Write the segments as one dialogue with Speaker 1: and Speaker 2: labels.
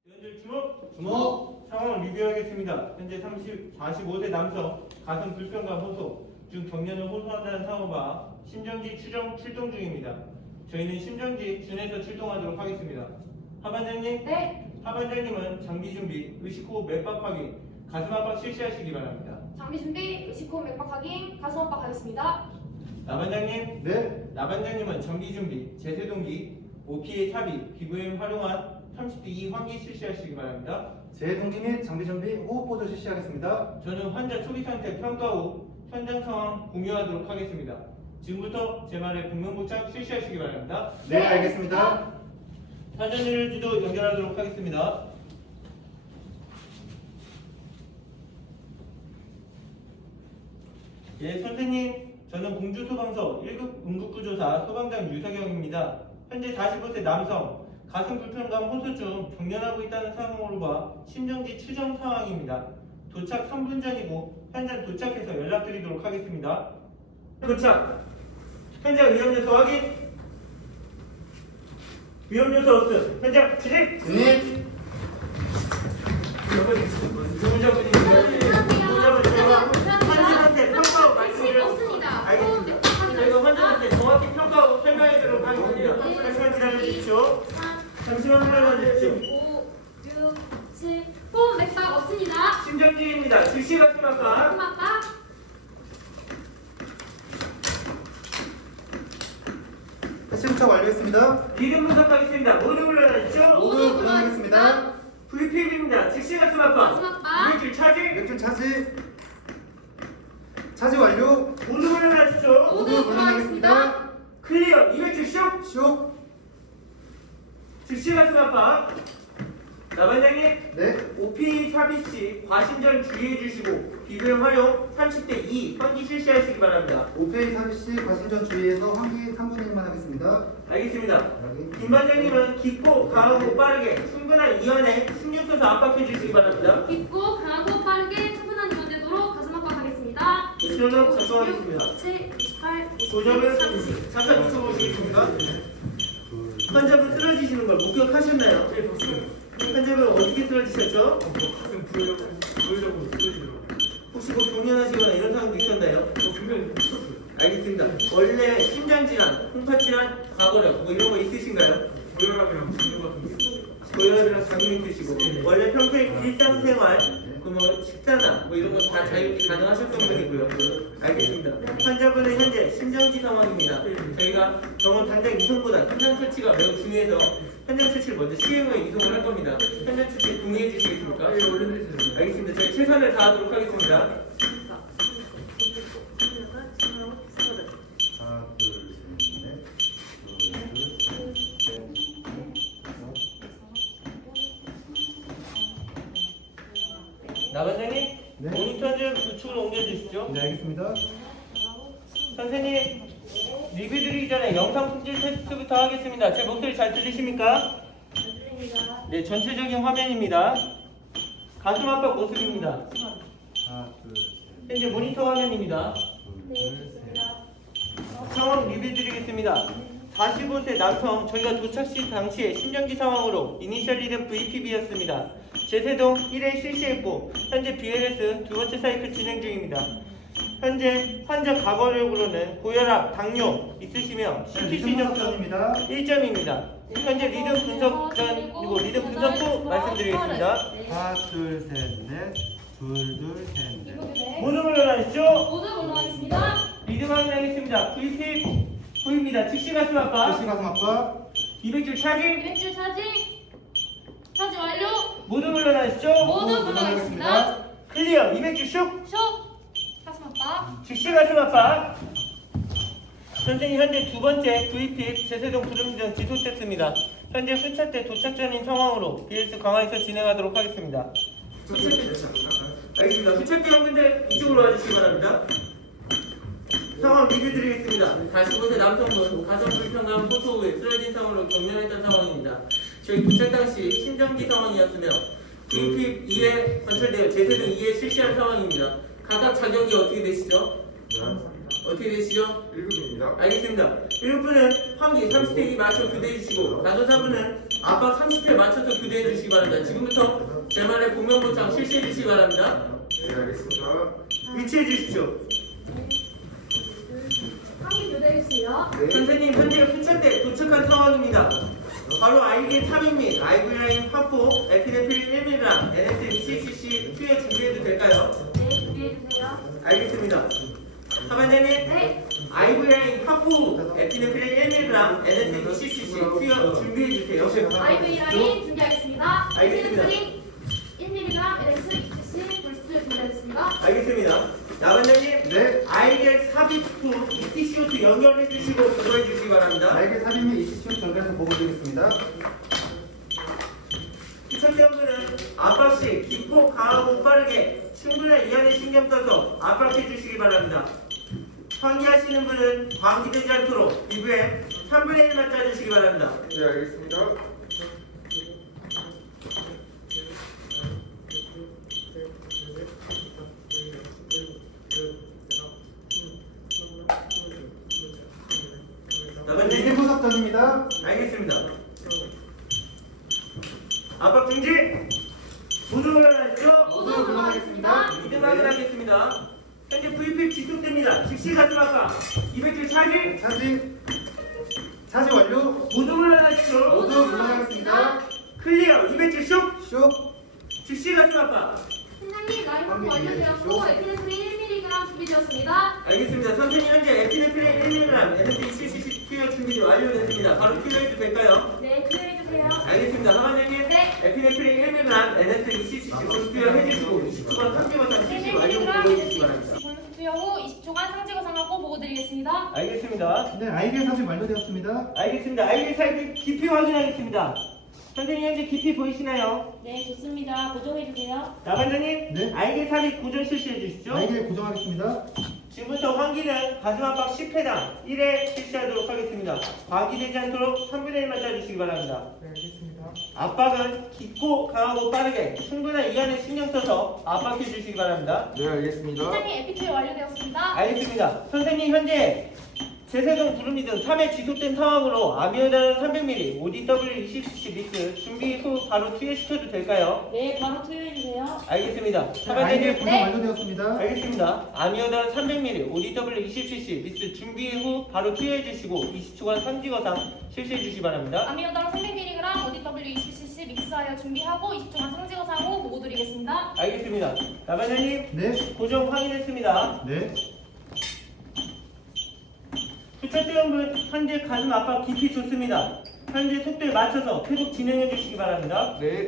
Speaker 1: 의원들 주목!
Speaker 2: 주목!
Speaker 1: 상황을 리뷰하겠습니다. 현재 45세 남성 가슴 불편과 호소 중 경련을 호소한다는 상호가 심정지 추정 출동 중입니다. 저희는 심정지 준해서 출동하도록 하겠습니다. 하반장님?
Speaker 3: 네.
Speaker 1: 하반장님은 장비 준비, 의식호흡 맥박 확인, 가슴 압박 실시하시기 바랍니다.
Speaker 3: 장비 준비, 의식호흡 맥박 확인, 가슴 압박 하겠습니다.
Speaker 1: 나반장님?
Speaker 2: 네.
Speaker 1: 나반장님은 전기 준비, 제세동기, OPA 삽입, 기부엠 활용한 30대 2 환기 실시하시기 바랍니다.
Speaker 2: 재동기 및 장비 준비 호흡 보조 실시하겠습니다.
Speaker 1: 저는 환자 초기 상태 평가 후 현장 상황 공유하도록 하겠습니다. 지금부터 제 말에 복면복창 실시하시기 바랍니다.
Speaker 2: 네, 알겠습니다.
Speaker 1: 사전일지도 연결하도록 하겠습니다. 예, 선생님. 저는 공주소방서 1급 응급구조사 소방장 유석영입니다. 현재 45세 남성, 가슴 불편감 호소 중 경련하고 있다는 상황으로가 심정지 추정 상황입니다. 도착 3분 전이고 현장 도착해서 연락드리도록 하겠습니다. 도착! 현장 위험요소 확인! 위험요소 없음! 현장 진입!
Speaker 2: 진입!
Speaker 1: 환자한테 평가하고 말씀드릴
Speaker 3: 없습니다.
Speaker 1: 알겠습니다. 저희가 환자한테 정확히 평가하고 설명해드리도록 하겠습니다. 잠시만 기다려주십시오. 잠시만 기다려주십시오.
Speaker 3: 5, 6, 7, 호흡 맥박 없습니다.
Speaker 1: 심정지입니다. 즉시 가슴 압박.
Speaker 3: 가슴 압박.
Speaker 2: 패시 부착 완료했습니다.
Speaker 1: 리듬 분석하겠습니다. 모두 물러나시죠.
Speaker 2: 모두 물러나겠습니다.
Speaker 1: VP입니다. 즉시 가슴 압박.
Speaker 3: 가슴 압박.
Speaker 1: 이백줄 차지.
Speaker 2: 맥주 차지. 차지 완료.
Speaker 1: 모두 물러나시죠.
Speaker 2: 모두 물러나겠습니다.
Speaker 1: 클리어. 이백줄 슉.
Speaker 2: 슉.
Speaker 1: 즉시 가슴 압박. 나반장님.
Speaker 2: 네.
Speaker 1: OP 삽입 시 과신전 주의해 주시고 비교형 활용 30대 2 환기 실시하시기 바랍니다.
Speaker 2: 오페이 서비스 과신전 주의해서 환기 3분 1만 하겠습니다.
Speaker 1: 알겠습니다.
Speaker 2: 여기.
Speaker 1: 김 반장님은 깊고 강하고 빠르게 충분한 이완에 신경 써서 압박해 주시기 바랍니다.
Speaker 3: 깊고 강하고 빠르게 충분한 이완 되도록 가슴 압박 하겠습니다.
Speaker 1: 시전업 작성하겠습니다.
Speaker 3: 7, 28,
Speaker 1: 고점을
Speaker 3: 30.
Speaker 1: 잠깐 있어보시겠습니까? 환자분 쓰러지시는 걸 목격하셨나요? 네, 봤어요. 환자분 어떻게 쓰러지셨죠?
Speaker 4: 가슴 부여잡고 쓰러지더라고요.
Speaker 1: 혹시 뭐 경련하시거나 이런 상황도 있었나요?
Speaker 4: 굉장히 미쳤어요.
Speaker 1: 알겠습니다. 원래 심장질환, 홍파질환, 과거력 뭐 이런 거 있으신가요?
Speaker 4: 고혈압이랑 당뇨 같은 게 있어요.
Speaker 1: 고혈압이랑 당뇨 있으시고 원래 평소에 일상생활 뭐 식사나 뭐 이런 거 다 자유롭게 가능하셨던 분이고요. 알겠습니다. 환자분은 현재 심정지 상황입니다. 저희가 병원 당장 이송보다 현장 처치가 매우 중요해서 현장 처치를 먼저 시행을 이송을 할 겁니다. 현장 처치 동의해 주시겠습니까?
Speaker 4: 예, 원래 해주세요.
Speaker 1: 알겠습니다. 저희 최선을 다하도록 하겠습니다.
Speaker 2: 하나, 둘, 셋, 넷. 둘, 셋, 넷. 다섯.
Speaker 1: 나반장님,
Speaker 2: 네.
Speaker 1: 모니터 좀 우측으로 옮겨주시죠.
Speaker 2: 네, 알겠습니다.
Speaker 1: 선생님, 리뷰 드리기 전에 영상 품질 테스트부터 하겠습니다. 제 목소리 잘 들리십니까? 네, 전체적인 화면입니다. 가슴 압박 모습입니다.
Speaker 2: 하나, 둘, 셋.
Speaker 1: 현재 모니터 화면입니다.
Speaker 2: 둘, 셋.
Speaker 1: 상황 리뷰 드리겠습니다. 45세 남성, 저희가 도착 시 당시에 심정지 상황으로 이니셜 리듬 VPB였습니다. 제세동 1회 실시했고 현재 BLS 두 번째 사이클 진행 중입니다. 현재 환자 과거력으로는 고혈압, 당뇨 있으시며 CTC 점수
Speaker 2: 점입니다.
Speaker 1: 1점입니다. 현재 리듬 분석 전 그리고 리듬 분석 후 말씀드리겠습니다.
Speaker 2: 하나, 둘, 셋, 넷. 둘, 둘, 셋, 넷.
Speaker 1: 모두 물러나시죠.
Speaker 3: 모두 물러나겠습니다.
Speaker 1: 리듬 확인하겠습니다. VP 후입니다. 즉시 가슴 압박.
Speaker 2: 패시 가슴 압박.
Speaker 1: 200줄 차지.
Speaker 3: 200줄 차지. 차지 완료.
Speaker 1: 모두 물러나시죠.
Speaker 3: 모두 물러나겠습니다.
Speaker 1: 클리어. 200줄 슉.
Speaker 3: 슉. 가슴 압박.
Speaker 1: 즉시 가슴 압박. 선생님 현재 두 번째 VP 제세동 부름전 지속됐습니다. 현재 후차 때 도착 전인 상황으로 BLS 강화해서 진행하도록 하겠습니다. 알겠습니다. 후차 때 형님들 이쪽으로 와주시기 바랍니다. 상황 리뷰 드리겠습니다. 45세 남성분 가슴 불편감 호소 후에 쓰러진 상황으로 경련했던 상황입니다. 저희 도착 당시 심정지 상황이었으며 VP 2회 관찰되어 제세동 2회 실시한 상황입니다. 각각 자격이 어떻게 되시죠? 어떻게 되시죠?
Speaker 4: 1급입니다.
Speaker 1: 알겠습니다. 1분은 환기 30대 2 맞춰 교대해 주시고 나도 4분은 압박 30회 맞춰서 교대해 주시기 바랍니다. 지금부터 제 말에 보면 보창 실시해 주시기 바랍니다.
Speaker 5: 네, 알겠습니다.
Speaker 1: 위치해 주십시오.
Speaker 3: 함께 교대해주세요.
Speaker 5: 네.
Speaker 1: 선생님 현재 후차대 도착한 상황입니다. 바로 아이게 3인 및 아이브라인 확보, 에피네프린 1mg, NS-ECCC 투여 준비해도 될까요?
Speaker 3: 네, 준비해주세요.
Speaker 1: 알겠습니다. 사반장님,
Speaker 3: 네.
Speaker 1: 아이브라인 확보, 에피네프린 1mg, NS-ECCC 투여 준비해주세요.
Speaker 3: IV 라인 준비하겠습니다.
Speaker 1: 알겠습니다.
Speaker 3: 1mg LS-ECC 볼스트 준비하겠습니다.
Speaker 1: 알겠습니다. 나반장님,
Speaker 5: 네.
Speaker 1: 아이게 삽입 후 ETCO2 연결해 주시고 보고해 주시기 바랍니다.
Speaker 5: 날개 삽입 및 이시춤 전달해서 보고드리겠습니다.
Speaker 1: 시청자분은 압박 시 깊고 강하고 빠르게 충분한 이완에 신경 써서 압박해 주시기 바랍니다. 환기하시는 분은 방귀되지 않도록 이브에 3분의 1만 짜주시기 바랍니다.
Speaker 5: 네, 알겠습니다.
Speaker 1: 나반장님,
Speaker 5: 이제 분석전입니다.
Speaker 1: 알겠습니다. 압박 중지! 모두 물러나시죠?
Speaker 3: 모두 물러나겠습니다.
Speaker 1: 이등 확인하겠습니다. 현재 VP 지속됩니다. 즉시 가슴 압박 200줄 차지!
Speaker 5: 차지 완료.
Speaker 1: 모두 물러나시죠?
Speaker 5: 모두 물러나겠습니다.
Speaker 1: 클리어 200줄 슉!
Speaker 5: 슉.
Speaker 1: 즉시 가슴 압박.
Speaker 3: 팀장님 라인 확보 완료되었고 에피네프린 1mg 준비되었습니다.
Speaker 1: 알겠습니다. 선생님 현재 에피네프린 1mg, NS-ECCC 투여 준비 완료됐습니다. 바로 투여해도 될까요?
Speaker 3: 네, 투여해주세요.
Speaker 1: 알겠습니다. 하반장님,
Speaker 3: 네.
Speaker 1: 에피네프린 1mg, NS-ECCC 투여 해주시고 20초간 3개월간 실시 완료
Speaker 3: 1mg
Speaker 1: 보여주시기 바랍니다.
Speaker 3: LS-ECC 투여 후 20초간 상지거 상하고 보고 드리겠습니다.
Speaker 1: 알겠습니다.
Speaker 2: 네, 아이게 삽입 완료되었습니다.
Speaker 1: 알겠습니다. 알겠 사이즈 깊이 확인하겠습니다. 선생님 현재 깊이 보이시나요?
Speaker 3: 네, 좋습니다. 고정해주세요.
Speaker 1: 나반장님,
Speaker 2: 네.
Speaker 1: 알게 삽입 고정 실시해 주시죠.
Speaker 2: 아이게 고정하겠습니다.
Speaker 1: 지금부터 환기는 가슴 압박 10회당 1회 실시하도록 하겠습니다. 과기되지 않도록 3분의 1만 짜주시기 바랍니다.
Speaker 4: 네, 알겠습니다.
Speaker 1: 압박은 깊고 강하고 빠르게 충분한 이완에 신경 써서 압박해 주시기 바랍니다.
Speaker 5: 네, 알겠습니다.
Speaker 3: 팀장님 에피 투여 완료되었습니다.
Speaker 1: 알겠습니다. 선생님 현재 제세동 구름이등 3회 지속된 상황으로 아미오다는 300ml, ODW-ECCC 믹스 준비 후 바로 투여시켜도 될까요?
Speaker 3: 네, 바로 투여해주세요.
Speaker 1: 알겠습니다.
Speaker 2: 아이게
Speaker 1: 사반장님,
Speaker 2: 고정
Speaker 3: 네.
Speaker 2: 완료되었습니다.
Speaker 1: 알겠습니다. 아미오다는 300ml, ODW-ECCC 믹스 준비 후 바로 투여해 주시고 20초간 상지거상 실시해 주시기 바랍니다.
Speaker 3: 아미오당 300mg ODW-ECCC 믹스하여 준비하고 20초간 상지거상 후 보고 드리겠습니다.
Speaker 1: 알겠습니다. 나반장님,
Speaker 2: 네.
Speaker 1: 고정 확인했습니다.
Speaker 2: 네.
Speaker 1: 부착대원분 현재 가슴 압박 깊이 좋습니다. 현재 속도에 맞춰서 계속 진행해 주시기 바랍니다.
Speaker 5: 네.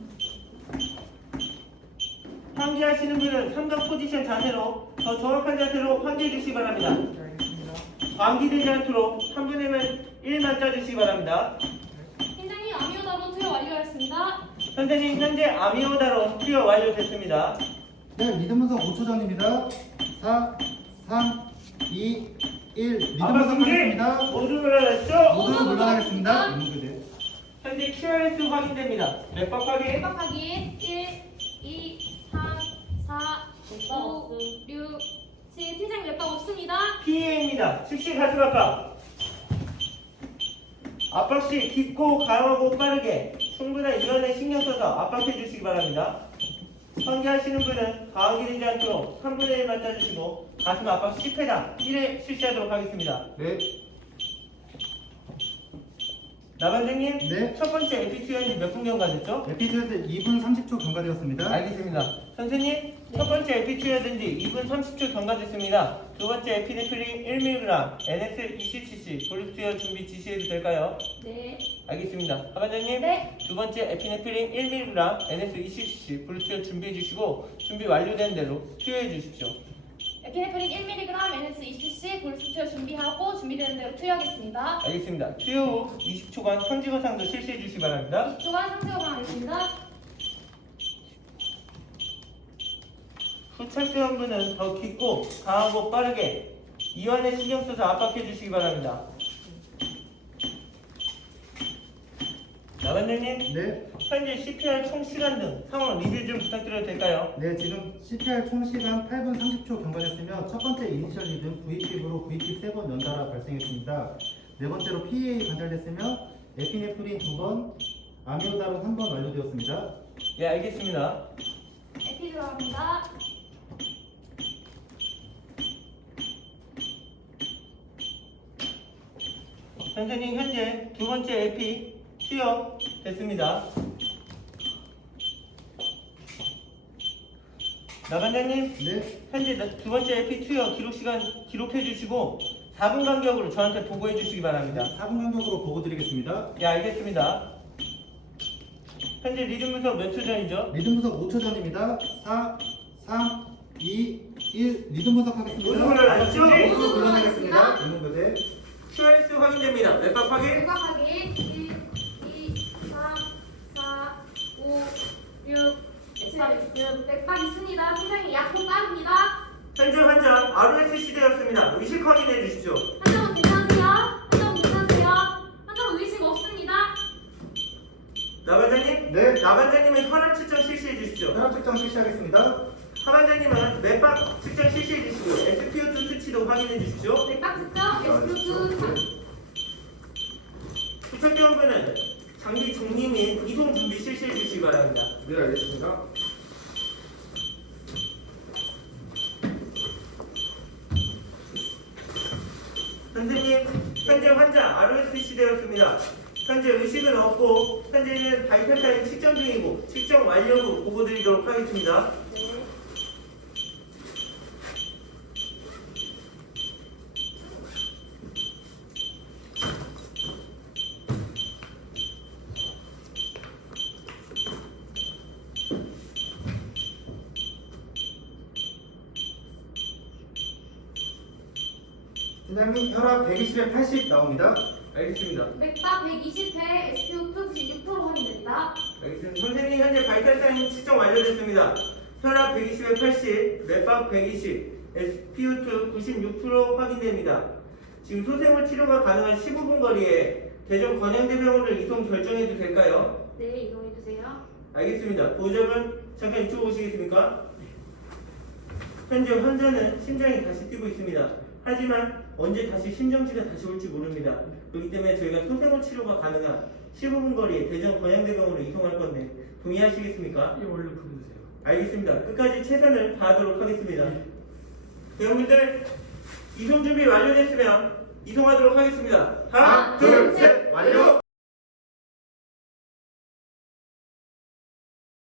Speaker 1: 환기하시는 분은 삼각 포지션 자세로 더 정확한 자세로 환기해 주시기 바랍니다.
Speaker 4: 네, 알겠습니다.
Speaker 1: 환기되지 않도록 3분의 1만 짜주시기 바랍니다.
Speaker 3: 팀장님 아미오다로 투여 완료하였습니다.
Speaker 1: 선생님 현재 아미오다로 투여 완료됐습니다.
Speaker 2: 네, 리듬 분석 5초 전입니다. 4, 3, 2, 1. 리듬
Speaker 1: 압박
Speaker 2: 분석
Speaker 1: 중지!
Speaker 2: 하겠습니다.
Speaker 1: 모두 물러나시죠?
Speaker 2: 모두 물러나겠습니다. 임무교대.
Speaker 1: 현재 QRS 확인됩니다. 맥박 확인.
Speaker 3: 왼박 확인 1, 2, 3, 4, 5, 6, 7. 팀장님 왼박 없습니다.
Speaker 1: PA입니다. 즉시 가슴 압박. 압박 시 깊고 강하고 빠르게 충분한 이완에 신경 써서 압박해 주시기 바랍니다. 환기하시는 분은 강하게 되지 않도록 3분의 1만 짜주시고 가슴 압박 10회당 1회 실시하도록 하겠습니다.
Speaker 5: 네.
Speaker 1: 나반장님,
Speaker 2: 네.
Speaker 1: 첫 번째 에피투연이 몇 분 경과됐죠?
Speaker 2: 에피소드 2분 30초 경과되었습니다.
Speaker 1: 알겠습니다. 선생님, 첫 번째 에피투여든지 2분 30초 경과됐습니다. 두 번째 에피네프린 1mg, NS-ECCC 볼스투여 준비 지시해도 될까요?
Speaker 3: 네.
Speaker 1: 알겠습니다. 하반장님,
Speaker 3: 네.
Speaker 1: 두 번째 에피네프린 1mg, NS-ECCC 볼스투여 준비해 주시고 준비 완료된 대로 투여해 주십시오.
Speaker 3: 에피네프린 1mg NS-ECCC 볼스 투여 준비하고 준비되는 대로 투여하겠습니다.
Speaker 1: 알겠습니다. 투여 후 20초간 성지거상도 실시해 주시기 바랍니다.
Speaker 3: 20초간 상지거 강하겠습니다.
Speaker 1: 후착수연분은 더 깊고 강하고 빠르게 이완에 신경 써서 압박해 주시기 바랍니다. 나반장님,
Speaker 2: 네.
Speaker 1: 현재 CPR 총 시간 등 상황 리뷰 좀 부탁드려도 될까요?
Speaker 2: 네, 지금 CPR 총 시간 8분 30초 경과됐으며 첫 번째 이니셜 리듬 V킵으로 V킵 3번 연달아 발생했습니다. 네 번째로 PEA 관찰됐으며 에피네프린 2번, 아미오다론 3번 완료되었습니다.
Speaker 1: 예, 알겠습니다.
Speaker 3: 에피 들어갑니다.
Speaker 1: 선생님 현재 두 번째 에피 투여 됐습니다. 나반장님
Speaker 2: 네.
Speaker 1: 현재 두 번째 에피 투여 기록 시간 기록해 주시고 4분 간격으로 저한테 보고해 주시기 바랍니다.
Speaker 2: 4분 간격으로 보고 드리겠습니다.
Speaker 1: 예, 알겠습니다. 현재 리듬 분석 몇 초 전이죠?
Speaker 2: 리듬 분석 5초 전입니다. 4, 3, 2, 1. 리듬 분석하겠습니다.
Speaker 5: 모두 불러주십시오.
Speaker 3: 모두
Speaker 5: 모두 불러내겠습니다.
Speaker 3: 불러내겠습니다.
Speaker 2: 리듬 교대.
Speaker 1: QS 확인됩니다. 웹박 확인.
Speaker 3: 웹박 확인 1, 2, 3, 4, 5, 6, 7. 웹박 있습니다. 팀장님 약속 빠릅니다.
Speaker 1: 현재 환자 ROS 되었습니다. 의식 확인해 주십시오.
Speaker 3: 환자분 괜찮으세요? 환자분 괜찮으세요? 환자분 의식 없습니다.
Speaker 1: 나반장님?
Speaker 5: 네.
Speaker 1: 나반장님은 혈압 측정 실시해 주십시오.
Speaker 5: 혈압 측정 실시하겠습니다.
Speaker 1: 하반장님은 웹박 측정 실시해 주시고 SpO2 수치도 확인해 주십시오.
Speaker 3: 웹박 측정 S2
Speaker 1: 부착대원분은 장비 정리 및 이송 준비 실시해 주시기 바랍니다.
Speaker 5: 네, 알겠습니다.
Speaker 1: 선생님, 현재 환자 ROS 되었습니다. 현재 의식은 없고 현재는 바이탈 타임 측정 중이고 측정 완료 후 보고 드리도록 하겠습니다.
Speaker 3: 네.
Speaker 5: 팀장님 혈압 120에 80 나옵니다.
Speaker 1: 알겠습니다.
Speaker 3: 웹박 120회 SpO2 96%로 확인됩니다.
Speaker 1: 알겠습니다. 선생님 현재 바이탈 타임 측정 완료됐습니다. 혈압 120에 80, 맵박 120, SpO2 96% 확인됩니다. 지금 소생물 치료가 가능한 15분 거리에 대전 건양대병원을 이송 결정해도 될까요?
Speaker 3: 네, 이동해주세요.
Speaker 1: 알겠습니다. 보호자분 잠깐 이쪽으로 오시겠습니까? 현재 환자는 심장이 다시 뛰고 있습니다. 하지만 언제 다시 심정지가 다시 올지 모릅니다. 그렇기 때문에 저희가 소생물 치료가 가능한 15분 거리에 대전 건양대병원으로 이송할 건데 동의하시겠습니까?
Speaker 4: 이 원래 부르세요.
Speaker 1: 알겠습니다. 끝까지 최선을 다하도록 하겠습니다. 여러분들 이송 준비 완료됐으면 이송하도록 하겠습니다. 하나,
Speaker 5: 둘, 셋, 완료!